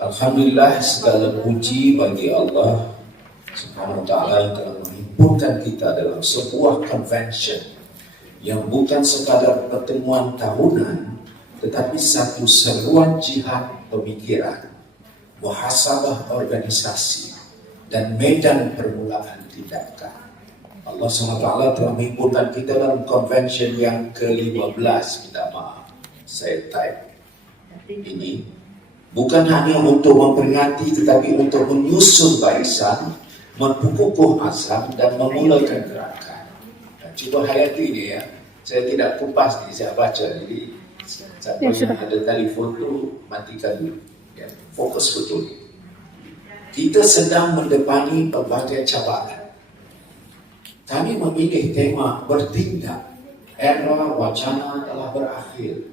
Alhamdulillah, segala puji bagi Allah Subhanahu wa ta'ala yang telah menghimpunkan kita dalam sebuah convention yang bukan sekadar pertemuan tahunan, tetapi satu seruan jihad pemikiran, muhasabah organisasi, dan medan permulaan tindakan. Allah SWT telah menghimpunkan kita dalam convention yang ke-15. Minta maaf, saya type ini bukan hanya untuk memperingati, tetapi untuk menyusun barisan, mempukuh azam, dan memulakan gerakan. Dan cuba hayati ini ya, saya tidak kupas ni, saya baca. Jadi siapa yang ada telefon tu matikan dulu ya, fokus betul. Kita sedang mendepani berbagai cabaran. Kami memilih tema bertindak, era wacana telah berakhir.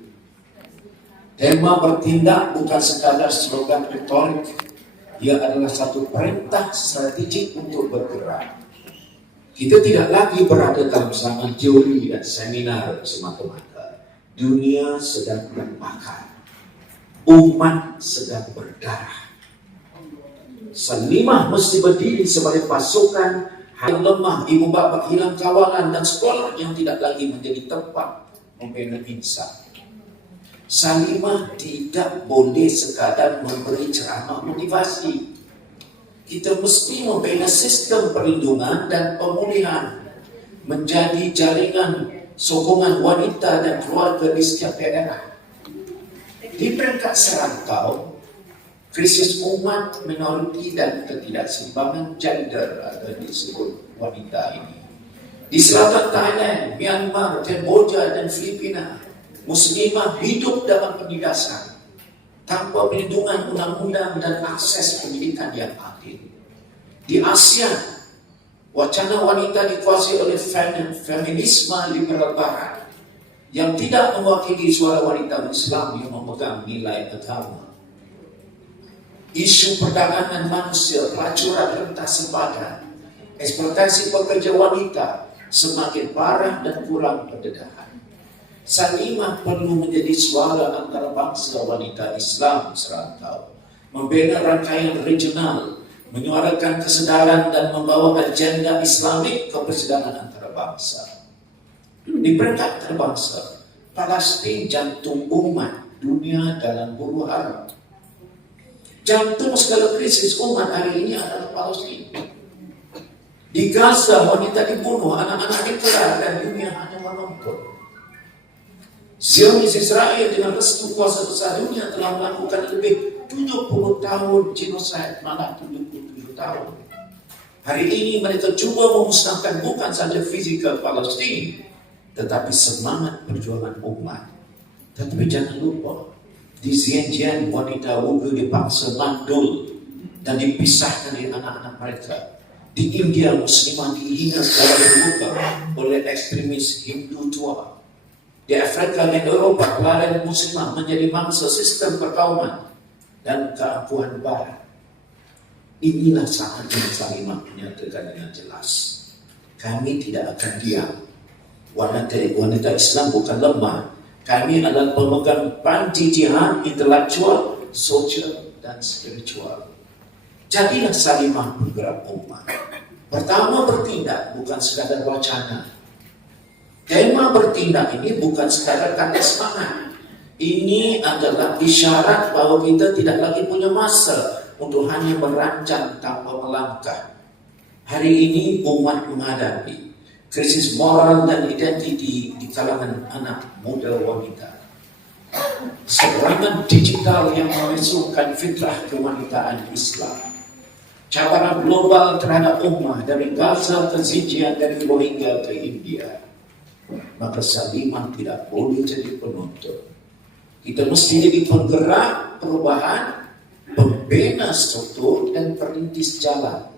Tema bertindak bukan sekadar slogan retorik, ia adalah satu perintah strategik untuk bergerak. Kita tidak lagi berada dalam zaman teori dan seminar semata-mata. Dunia sedang terbakar, umat sedang berdarah. Salimah mesti berdiri sebagai pasukan yang lemah, ibu bapa hilang kawalan, dan sekolah yang tidak lagi menjadi tempat membina insan. Salimah tidak boleh sekadar memberi ceramah motivasi. Kita mesti membina sistem perlindungan dan pemulihan, menjadi jaringan sokongan wanita dan keluarga di setiap daerah. Di peringkat serantau, krisis umat, minoriti, dan ketidakseimbangan gender atau disebut wanita ini. Di selatan Thailand, Myanmar, Kamboja, dan Filipina, Muslimah hidup dalam penindasan tanpa perlindungan undang-undang dan akses pendidikan yang adil. Di Asia, wacana wanita dikuasai oleh feminisme liberal barat yang tidak mewakili suara wanita Islam yang memegang nilai agama. Isu perdagangan manusia, pelacuran rentah sepadan, eksploitasi pekerja wanita semakin parah dan kurang pendedahan. Salimah perlu menjadi suara antara bangsa wanita Islam serantau, membina rangkaian regional, menyuarakan kesedaran dan membawa agenda Islamik ke persidangan antara bangsa. Di peringkat terbangsa, Palestin jantung umat dunia dalam huru hara. Jantung segala krisis umat hari ini adalah Palestin. Di Gaza wanita dibunuh, anak-anak dikelar, dan dunia hanya menonton. Zionis Israel dengan restu kuasa besar dunia telah melakukan lebih 70 tahun genosid, malah 77 tahun. Hari ini mereka cuba memusnahkan bukan saja fizikal Palestin, tetapi semangat perjuangan umat. Tetapi jangan lupa, di Xinjiang wanita Uyghur dipaksa mandul dan dipisahkan dari anak-anak mereka. Di India muslimah dihina secara terbuka oleh ekstremis Hindu tua. Di Afrika dan Eropa, pelarian muslimah menjadi mangsa sistem perkauman dan keakuan barat. Inilah saatnya Salimah menyatakan dengan jelas, kami tidak akan diam. Wanita Islam bukan lemah. Kami adalah pemegang panji jihad intelektual, sosial, dan spiritual. Jadilah Salimah penggerak umat. Pertama, bertindak bukan sekadar wacana. Tema bertindak ini bukan sekadar kata semangat. Ini adalah isyarat bahwa kita tidak lagi punya masa untuk hanya merancang tanpa melangkah. Hari ini umat menghadapi krisis moral dan identiti di kalangan anak muda wanita. Serangan digital yang memasukkan fitrah kewanitaan Islam. Cabaran global terhadap ummah dari Gaza ke Xinjiang, dari Rohingya ke India. Maka Salimah tidak boleh jadi penonton. Kita mesti jadi penggerak perubahan, pembina struktur, dan perintis jalan.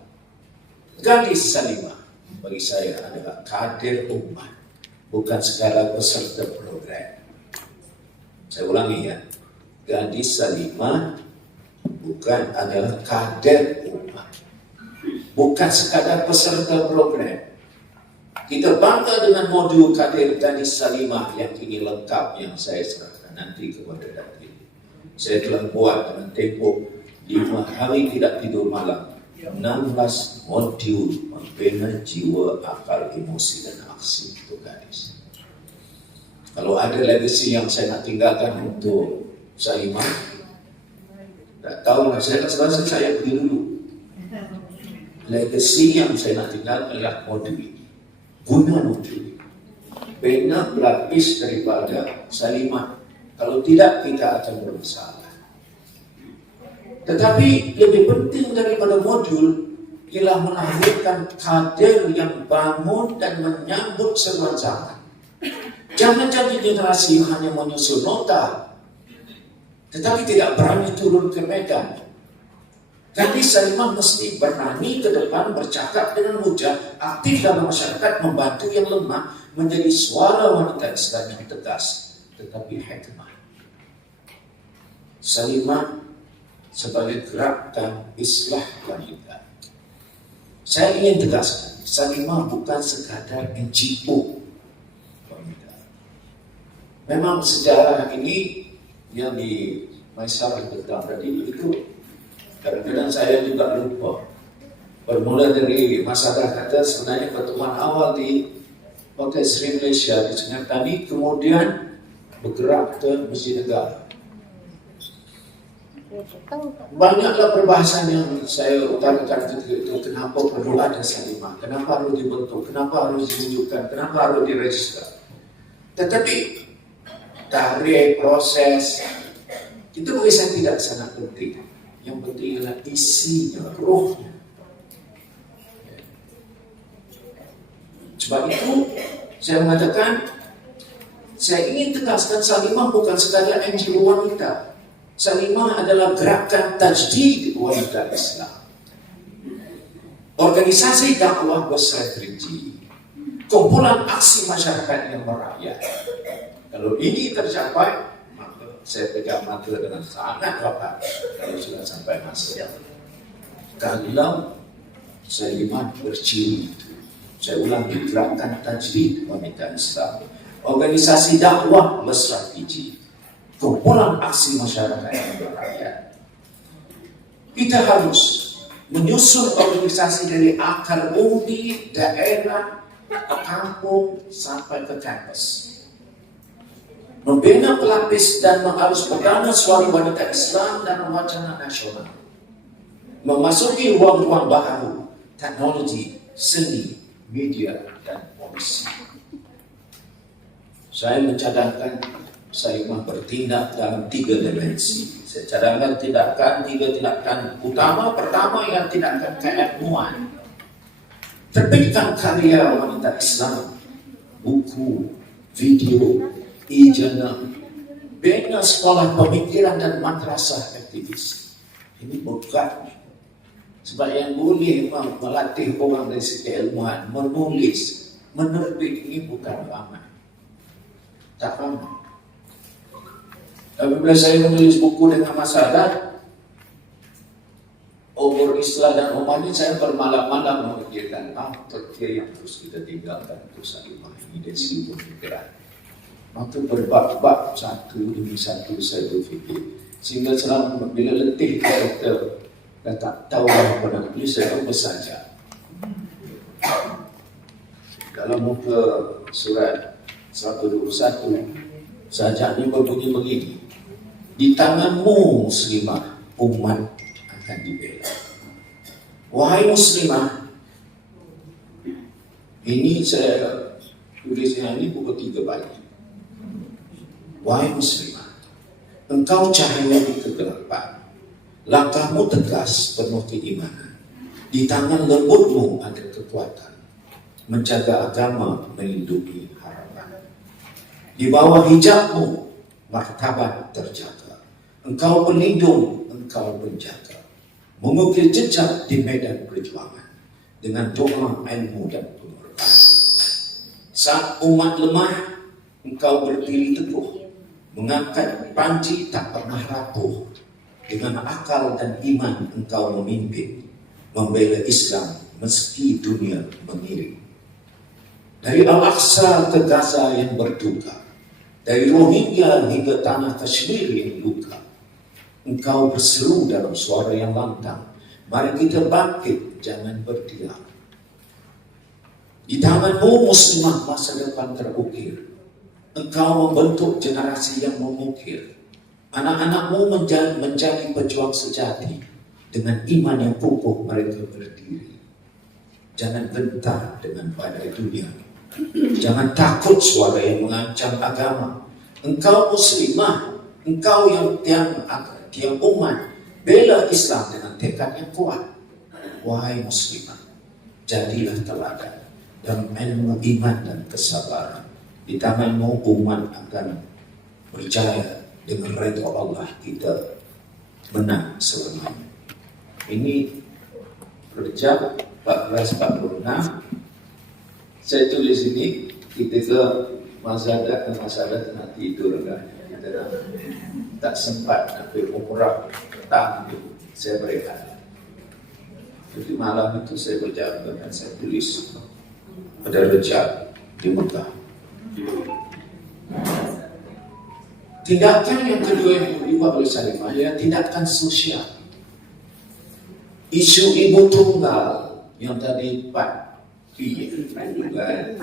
Gadis Salimah bagi saya adalah kader umat, bukan sekadar peserta program. Saya ulangi ya, gadis Salimah bukan adalah kader umat, bukan sekadar peserta program. Kita bangga dengan modul kader gadis Salimah yang ini lengkap, yang saya serahkan nanti kepada Datin. Saya telah buat dengan tempo 5 hari tidak tidur malam, 16 modul membina jiwa, akal, emosi, dan aksi itu gadis. Kalau ada legacy yang saya nak tinggalkan untuk Salimah, tak tahu lah, saya rasa saya pergi dulu. Legacy yang saya nak tinggalkan adalah modul ini. Guna modul ini. Bina berlapis daripada Salimah. Kalau tidak, kita akan bermasalah. Tetapi lebih penting daripada modul ialah melahirkan kader yang bangun dan menyambut seruan zaman. Jangan jadi generasi yang hanya menyusul nota, tetapi tidak berani turun ke medan. Jadi Salimah mesti berani ke depan, bercakap dengan hujah, aktif dalam masyarakat, membantu yang lemah, menjadi suara wanita Islam yang tegas, tetapi hikmah. Salimah sebagai gerakan islah wanita. Saya ingin tegaskan, Salimah bukan sekadar NGO wanita. Memang sejarah ini yang di Maisarah tentang tadi itu kadang-kadang saya juga lupa. Bermula dari masalah kata sebenarnya pertemuan awal di Hotel Sri Malaysia di Sungai Tani, kemudian bergerak ke Masjid Negara. Banyaklah perbahasan yang saya utarakan ketika itu. Kenapa perlu ada Salimah? Kenapa harus dibentuk? Kenapa harus diwujudkan? Kenapa harus diregister? Tetapi tarikh, proses itu bagi saya tidak sangat penting. Yang penting adalah isinya, rohnya. Sebab itu saya mengatakan, saya ingin tegaskan Salimah bukan sekadar NGO wanita. Salimah adalah gerakan tajdid wanita Islam. Organisasi dakwah berstrategi, kumpulan aksi masyarakat yang merakyat. Kalau ini tercapai, maka saya pegang mata dengan sangat rapat kalau sudah sampai masa. Kalau Salimah berciri, saya ulang, gerakan tajdid wanita Islam, organisasi dakwah berstrategi, kumpulan aksi masyarakat yang merakyat. Kita harus menyusun organisasi dari akar undi, daerah, kampung sampai ke kampus. Membina pelapis dan mengharus perdana suara wanita Islam dan wacana nasional. Memasuki ruang-ruang baru, teknologi, seni, media, dan polisi. Saya mencadangkan Salimah bertindak dalam 3 dimensi. Saya cadangkan tindakan 3 tindakan utama. Pertama yang tindakan keilmuan. Terbitkan karya wanita Islam, buku, video, ijazah, bina sekolah pemikiran dan madrasah aktivis. Ini bukan. Sebab yang boleh melatih orang dari segi keilmuan, menulis, menerbit, ini bukan ramai. Tak ramai. Apabila saya menulis buku dengan masalah obor Islam dan Umat ini, saya bermalam-malam memikirkan apa yang harus kita tinggalkan untuk Salimah ini dari segi pemikiran. Maka berbab-bab satu demi satu saya berfikir, sehingga selama bila letih kita dan tak tahu apa nak tulis, saya bersaja. Dalam muka surat 121 sajanya berbunyi begini: di tanganmu muslimah umat akan dibela. Wahai muslimah, ini saya tulisnya ini buku 3 bagi. Wahai muslimah, engkau cahaya di kegelapan, langkahmu tegas penuh keimanan, di tangan lembutmu ada kekuatan, menjaga agama, melindungi harapan. Di bawah hijabmu martabat terjaga, engkau pelindung, engkau penjaga, mengukir jejak di medan perjuangan dengan doa, ilmu dan pengorbanan. Saat umat lemah, engkau berdiri teguh, mengangkat panji tak pernah rapuh. Dengan akal dan iman engkau memimpin, membela Islam meski dunia mengiring. Dari Al-Aqsa ke Gaza yang berduka, dari Rohingya hingga tanah Kashmir yang luka, Engkau berseru dalam suara yang lantang. Mari kita bangkit, jangan berdiam. Di tanganmu muslimah masa depan terukir. Engkau membentuk generasi yang memukir. Anak-anakmu menjadi pejuang sejati. Dengan iman yang kokoh mereka berdiri. Jangan gentar dengan badai dunia. Jangan takut suara yang mengancam agama. Engkau muslimah, engkau yang tiang umat, bela Islam dengan tekad yang kuat. Wahai muslimah, jadilah teladan dalam ilmu iman dan kesabaran. Di tanganmu umat akan berjaya. Dengan redha Allah kita menang selamanya. Ini kerja 1446. Saya tulis ini ketika masyarakat nak tidur kan. Kita tak sempat sampai umrah petang itu saya berehat. Jadi malam itu saya berjalan dan saya tulis pada Rejab di Mekah. Tindakan yang kedua yang dibuat oleh Salimah adalah tindakan sosial. Isu ibu tunggal yang tadi 4 P, tunggal,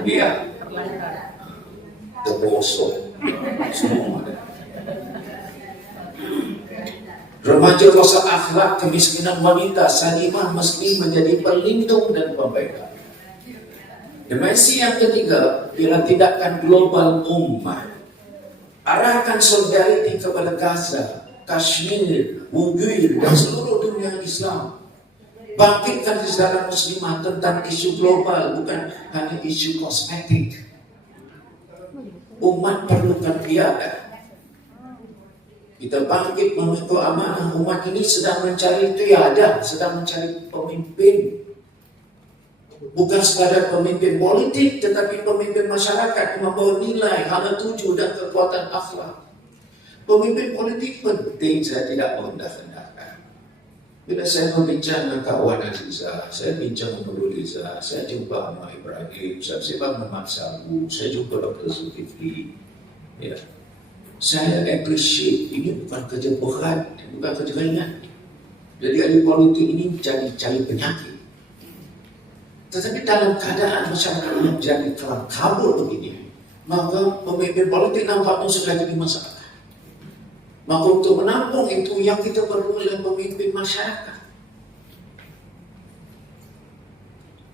biar, terbosok, semua ada. Remaja rosak akhlak, kemiskinan wanita, Salimah mesti menjadi pelindung dan pembela. Dimensi yang ketiga ialah tindakan global ummah. Arahkan solidariti kepada Gaza, Kashmir, Uyghur dan seluruh dunia Islam. Bangkitkan kesadaran muslimah tentang isu global, bukan hanya isu kosmetik. Umat perlukan piada. Kita bangkit memikul amanah. Umat ini sedang mencari tiada, sedang mencari pemimpin. Bukan sekadar pemimpin politik, tetapi pemimpin masyarakat yang membawa nilai, hala tuju dan kekuatan akhlak. Pemimpin politik penting, saya tidak merendahkan. Bila saya berbincang dengan kawan Aziza, saya bincang dengan Nurul Izzah, saya jumpa Ahmad Ibrahim, saya jumpa Muhammad Sabu, saya jumpa Dr. Zulkifli. Ya. Saya appreciate, ini bukan kerja berat, bukan kerja ringan. Jadi ahli politik ini cari penyakit. Tetapi dalam keadaan masyarakat yang jadi kelam kabur begini, maka pemimpin politik nampaknya sudah jadi masalah. Maka untuk menampung itu yang kita perlu adalah pemimpin masyarakat.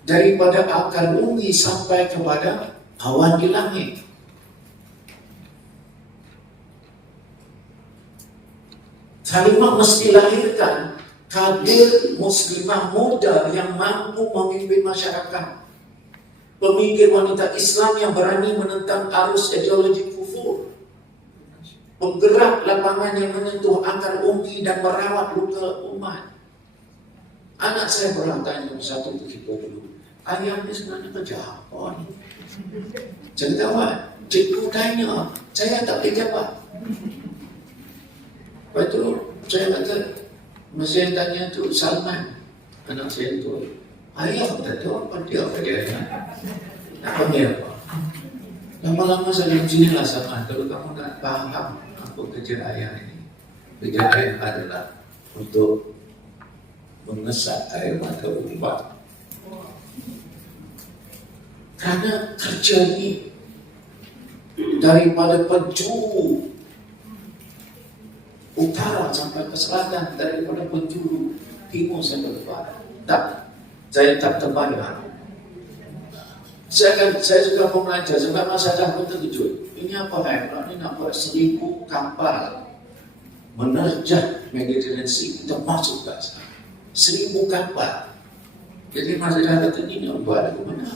Daripada akar umbi sampai kepada awan di langit. Salimah mesti lahirkan kader muslimah muda yang mampu memimpin masyarakat. Pemikir wanita Islam yang berani menentang arus ideologi kufur. Penggerak lapangan yang menyentuh akar umbi dan merawat luka umat. Anak saya pernah tanya satu ketika dulu, ayahnya sebenarnya kerja apa ni? Saya kata, cikgu tanya, saya tak boleh jawab. Lepas tu saya kata, masa yang tanya tu Salman, anak saya tu, ayah kata tu apa dia nak panggil apa? Lama-lama saya beginilah sama, kalau kamu nak faham apa kerja ayah ini, kerja ayah adalah untuk mengesat air mata umat. Karena kerja ini daripada penjuru utara sampai ke selatan, daripada penjuru timur sampai ke barat. Tak, saya tak terbayang. Saya juga pembelajar, sebab masa dah pun terkejut. Ini apa hebat? Ini nak buat 1000 kapal menerjah Mediterranean Sea, kita masuk ke sana. 1000 kapal. Jadi masa dah kata ini nak buat ke mana?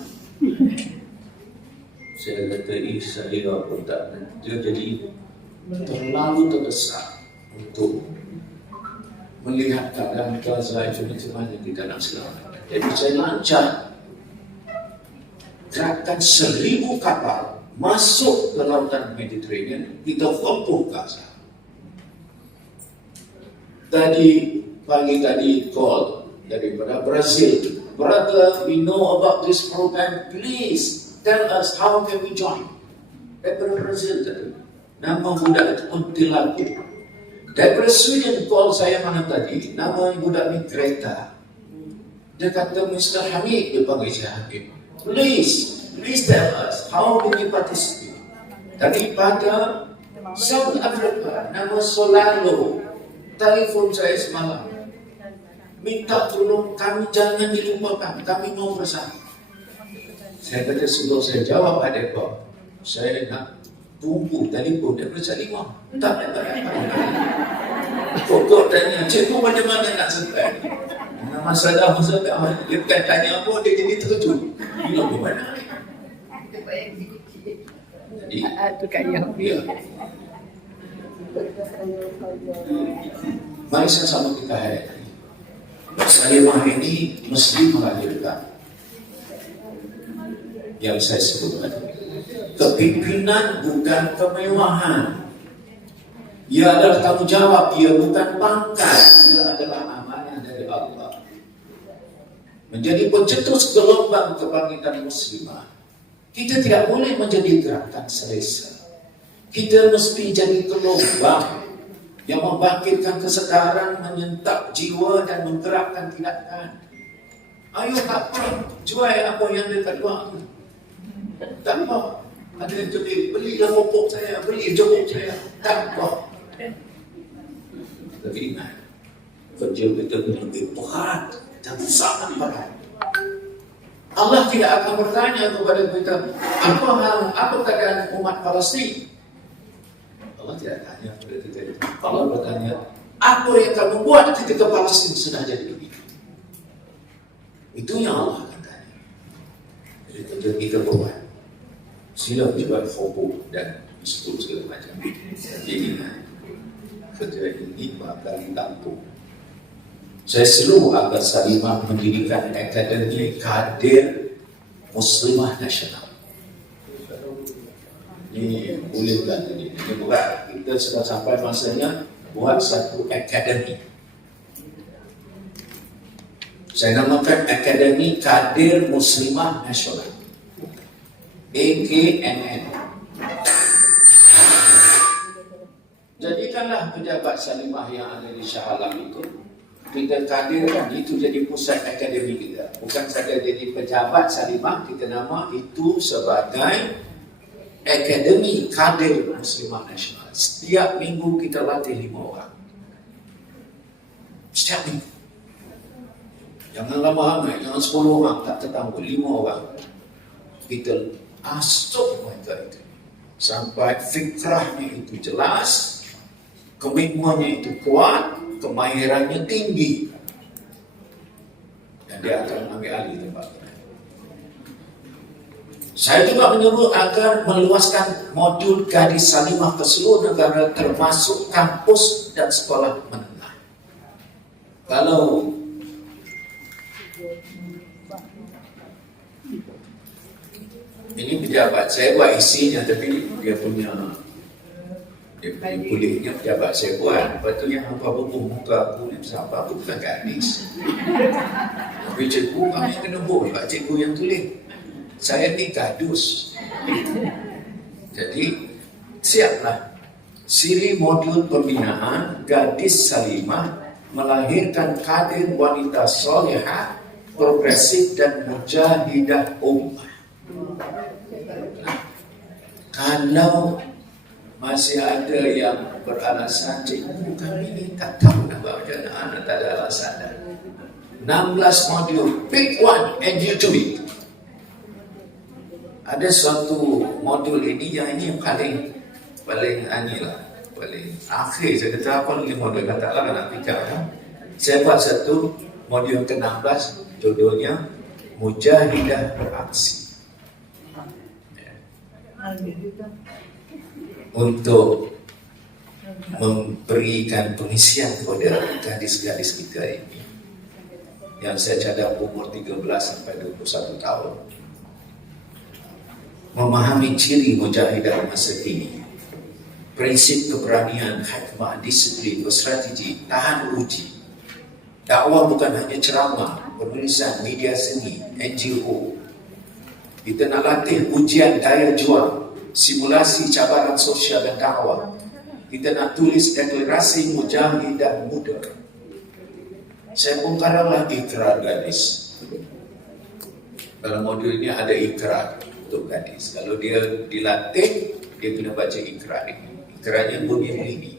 Saya kata saya pun tak, dia jadi terlalu terbesar untuk melihat keadaan Gaza itu macam mana di dalam selamat. Jadi saya lancar gerakan 1000 kapal masuk ke lautan Mediterranean, kita fokus Gaza. Pagi tadi call daripada Brazil, brother, we know about this program, please tell us how can we join. Daripada Brazil tadi. Nama budak itu pun Tilaku. Daripada Sweden call saya malam tadi. Nama budak ni Greta. Dia kata, Mr. Hamid, dia panggil saya Hamid. Please tell us, how do we participate? Daripada South Africa, nama Solano, telefon saya semalam. Minta tolong kami jangan dilupakan, kami mau bersama. Saya kata sebelum saya jawab ada apa? Saya nak tunggu telefon daripada Salimah. Tak. Pokok tanya, cikgu macam mana nak sampai? Masalah dia bukan tanya apa, dia jadi terkejut. Bila ke mana? Jadi, itu kaya. Ya. Mari sama-sama kita hayati. Salimah ini mesti melahirkan yang saya sebut tadi. Kepimpinan bukan kemewahan. Ia adalah tanggungjawab, ia bukan pangkat, ia adalah amanah dari Allah. Menjadi pencetus gelombang kebangkitan muslimah, kita tidak boleh menjadi gerakan selesa. Kita mesti jadi gelombang yang membangkitkan kesedaran, menyentak jiwa dan menggerakkan tindakan. Ayo tak apa, jual apa yang dekat luar. Tak apa, ada yang belilah pokok saya, beli jeruk saya. Tak apa. Tapi ingat, kerja kita lebih berat dan sangat berat. Allah tidak akan bertanya kepada kita, apa keadaan umat Palestin? Allah tidak tanya kepada kita. Allah bertanya, apa yang kamu buat ketika Palestin sudah jadi begitu? Itu yang Allah akan tanya. Jadi kerja kita buat. Sila jual hubung dan sebut segala macam. Jadi ingat, kerja ini bakal ditampung. Saya seru agar Salimah mendirikan Akademi Kadir Muslimah Nasional. Ini bolehlah ini buat. Kita sudah sampai masanya buat satu akademi. Saya namakan Akademi Kadir Muslimah Nasional. AKNN. Jadikanlah pejabat Salimah yang ada di Shah Alam itu, kita kadirkan itu jadi pusat akademi kita. Bukan saja jadi pejabat Salimah, kita nama itu sebagai Akademi Kadir Muslimah Nasional. Setiap minggu kita latih 5 orang. Setiap minggu. Jangan lama-lama, jangan 10 orang, tak tertangguh, 5 orang. Kita asuh mereka itu sampai fikrahnya itu jelas, komitmennya itu kuat, kemahirannya tinggi, dan dia akan ambil alih tempat. Saya juga menyuruh agar meluaskan modul Gadis Salimah ke seluruh negara, termasuk kampus dan sekolah menengah. Kalau ini pejabat saya buat isinya, tapi dia punya kulitnya pejabat saya buat. Lepas tu yang apa bubuh muka aku ni siapa, aku bukan gadis. Tapi cikgu kami kena buat cikgu yang tulis. Saya ni gadus. Jadi siaplah siri modul pembinaan Gadis Salimah melahirkan kader wanita solehah, progresif dan mujahidah ummah. Kalau masih ada yang beralasan, cikgu kami ni tak tahu nak buat macam mana, tak ada alasan. 16 modul, pick one and you do it. Ada suatu modul ini yang ini paling anilah, paling akhir. Saya kata apa lagi modul, katalah nak fikir. Saya buat satu modul ke-16, judulnya Mujahidah Beraksi. Untuk memberikan pengisian kepada gadis-gadis kita ini yang saya cadang umur 13 sampai 21 tahun, memahami ciri mujahidah masa kini, prinsip keberanian, hikmah, disiplin, berstrategi, tahan uji. Dakwah bukan hanya ceramah, penulisan, media seni, NGO. Kita nak latih ujian daya juang, simulasi cabaran sosial dan dakwah. Kita nak tulis deklarasi mujahidah muda. Saya bongkarlah ikrar gadis. Dalam modul ini ada ikrar untuk gadis. Kalau dia dilatih, dia kena baca ikrar ini. Ikrarnya bunyi begini.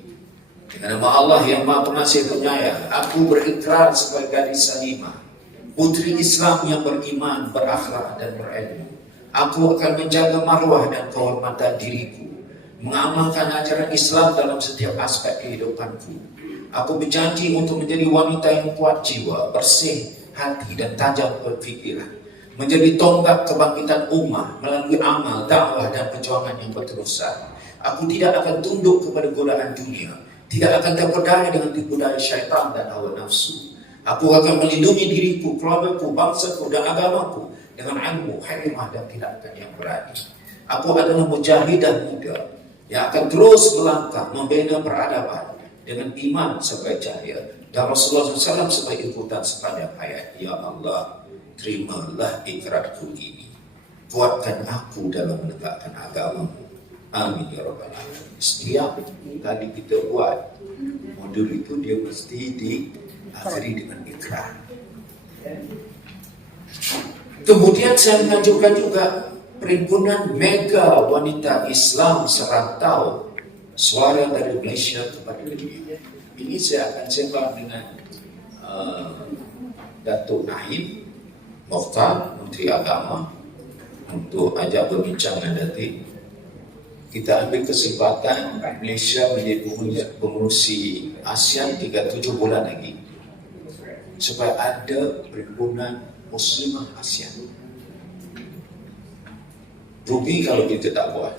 Dengan nama Allah yang Maha Pengasih Penyayang, aku berikrar sebagai gadis Salimah, putri Islam yang beriman, berakhlak dan berilmu. Aku akan menjaga marwah dan kehormatan diriku, mengamalkan ajaran Islam dalam setiap aspek kehidupanku. Aku berjanji untuk menjadi wanita yang kuat jiwa, bersih hati dan tajam berfikiran, menjadi tonggak kebangkitan ummah melalui amal, dakwah dan perjuangan yang berterusan. Aku tidak akan tunduk kepada godaan dunia, tidak akan terpedaya dengan tipu daya syaitan dan hawa nafsu. Aku akan melindungi diriku, keluargaku, bangsaku dan agamaku dengan ilmu, hikmah dan tindakan yang berani. Aku adalah mujahidah muda yang akan terus melangkah membina peradaban dengan iman sebagai cahaya dan Rasulullah SAW sebagai ikutan sepanjang hayat. Ya Allah, terimalah ikrarku ini, kuatkan aku dalam menegakkan agamamu. Amin ya rabbal alamin. Setiap kali kita buat modul itu, dia mesti diakhiri dengan ikrar. Kemudian saya mengajukan juga Perhimpunan Mega Wanita Islam Serantau, suara dari Malaysia kepada dunia. Ini saya akan sembang dengan Datuk Naim Mokhtar, Menteri Agama, untuk ajak berbincang dengan Datuk. Kita ambil kesempatan Malaysia menjadi pengurusi ASEAN 37 bulan lagi, supaya ada Perhimpunan Muslimah ASEAN. Rugi kalau kita tak buat,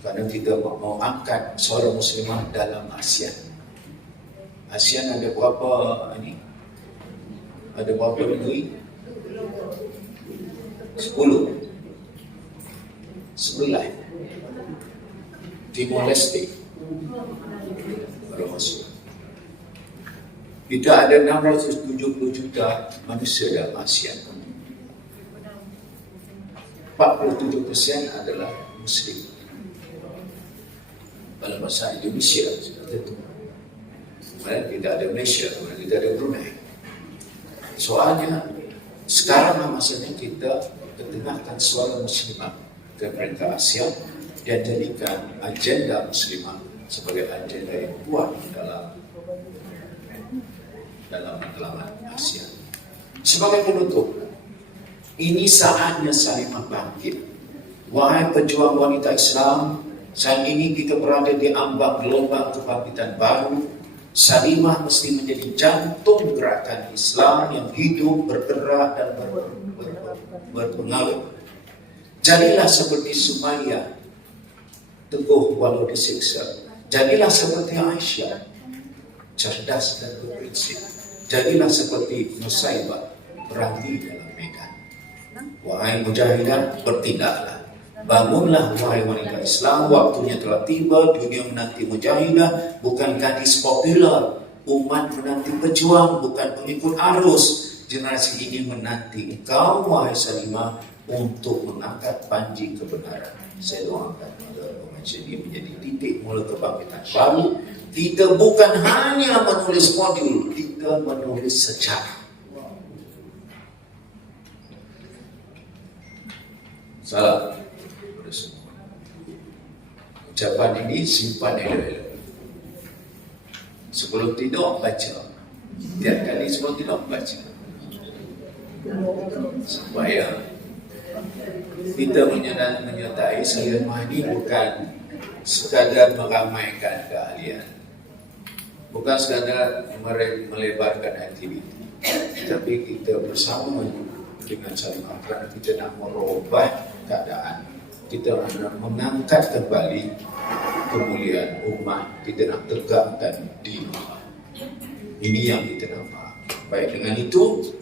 kerana kita mau angkat suara muslimah dalam ASEAN. ASEAN ada berapa ini? Ada berapa negeri? 10. 11. Timor Leste baru masuk. Kita ada 670 juta manusia dalam ASEAN. 47% adalah Muslim. Dalam bahasa Indonesia tentu. Kemudian kita ada Malaysia, kemudian kita ada Brunei. Soalnya sekarang masanya kita ketengahkan suara muslimah ke peringkat ASEAN dan jadikan agenda muslimah sebagai agenda yang kuat dalam matlamat ASEAN. Sebagai penutup, ini saatnya Salimah bangkit. Wahai pejuang wanita Islam, saat ini kita berada di ambang gelombang kebangkitan baru. Salimah mesti menjadi jantung gerakan Islam yang hidup, bergerak dan berpengaruh. Jadilah seperti Sumayyah, teguh walau disiksa. Jadilah seperti Aisyah, cerdas dan berprinsip. Jadilah seperti Nusaybah, berani dalam medan. Wahai mujahidah, bertindaklah. Bangunlah wahai wanita Islam, waktunya telah tiba. Dunia menanti mujahidah, bukan gadis popular. Umat menanti pejuang, bukan pengikut arus. Generasi ini menanti engkau wahai Salimah untuk mengangkat panji kebenaran. Saya doakan pengajian ini menjadi titik mula kebangkitan baru. Kita bukan hanya menulis modul, kita menulis sejarah. Salam kepada semua. Ucapan ini simpan elok-elok. Sebelum tidur baca. Tiap kali sebelum tidur baca. Supaya kita menyertai Salimah ini bukan sekadar meramaikan keahlian, bukan sekadar melebarkan aktiviti, tapi kita bersama dengan Salimah kerana kita nak merubah keadaan, kita nak mengangkat kembali kemuliaan umat, kita nak tegakkan diri. Ini yang kita nak faham. Baik, dengan itu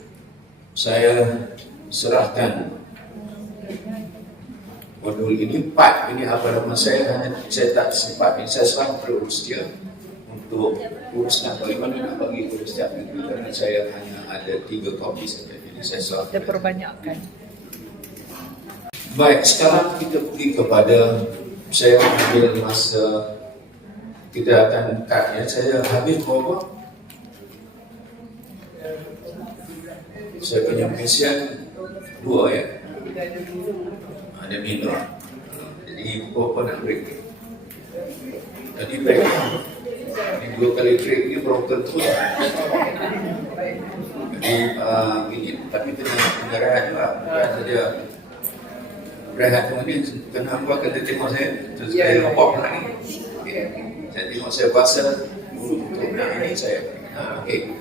saya serahkan modul ini, part ini apa nama saya tak sempat, saya serah berurus dia untuk uruskan bagaimana nak bagi urus setiap negeri, kerana saya hanya ada 3 kopi saja, jadi saya serah. Dia perbanyakkan. Baik, sekarang kita pergi kepada, saya ambil masa, kita akan cut ya. Saya habis berapa? Saya punya misian 2 ya. Ada minum. Jadi berapa nak break? Tadi break. Ini 2 kali break ni broken terus. Jadi gini, tapi kena rehat juga. Bukan saja rehat ni kena apa kata tengok saya terus saya apa lagi. Saya tengok saya pasal untuk ini saya. Okey.